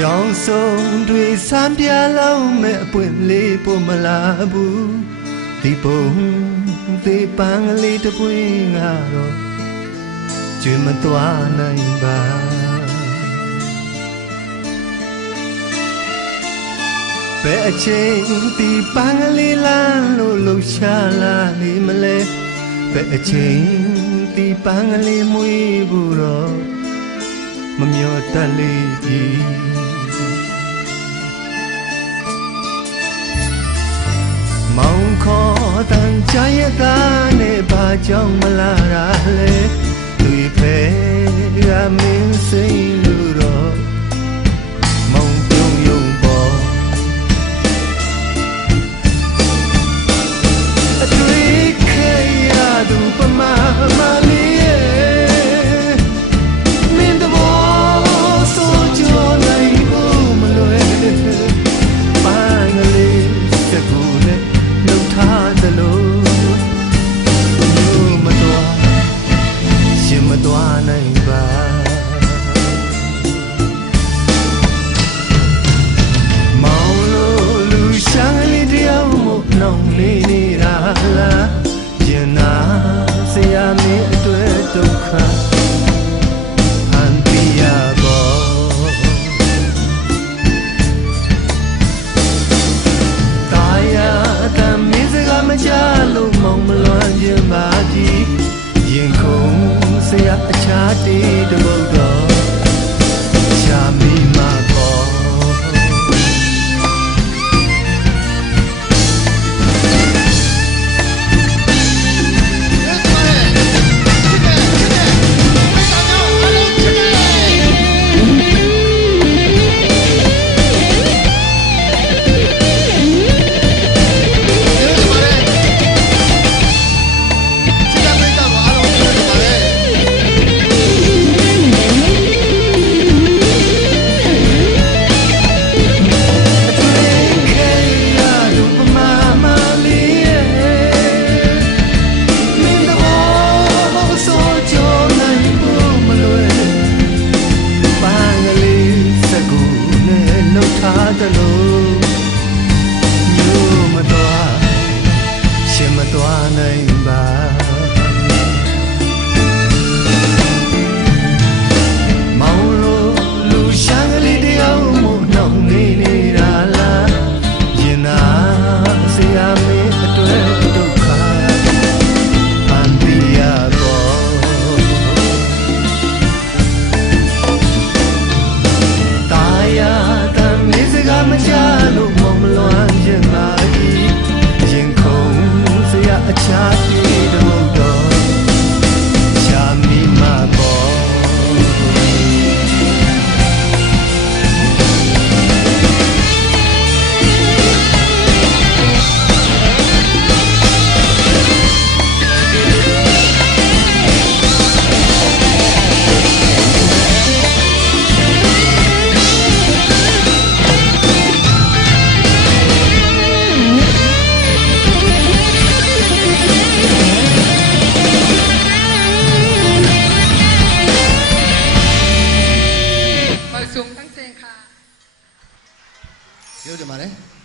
ရောင်စုံတွေစမ်းပြလုံးမဲ့အပွင့်လေးပို့မလာဘူးဒီပုံဒီပန်းကလေးတစ်ပွင့်ကတော့ကျွေမသွားနိုင်ပါဘယ်အချိန်ဒီပန်းကလေးလမ်းလို့လှူရှာလာနေမလဲဘယ်အချိန်ဒီပန်းကလေးမွေးဘူးတော့မမျောတတ်လေပြီ မောင်ခေါ်တန်ချရတာနဲ့ဘာကြောင့်မလာ နဲ့အတွေ့ဒုက္ခဖန်ပြရပါတာယာတမ်းမင်းစကားမချလို့မုံမလွမ်းခြင်းပါကြီးရင်ခုန်ဆရာအခြားတေးတပုတ် ကျေးဇူးတင်ပါတယ်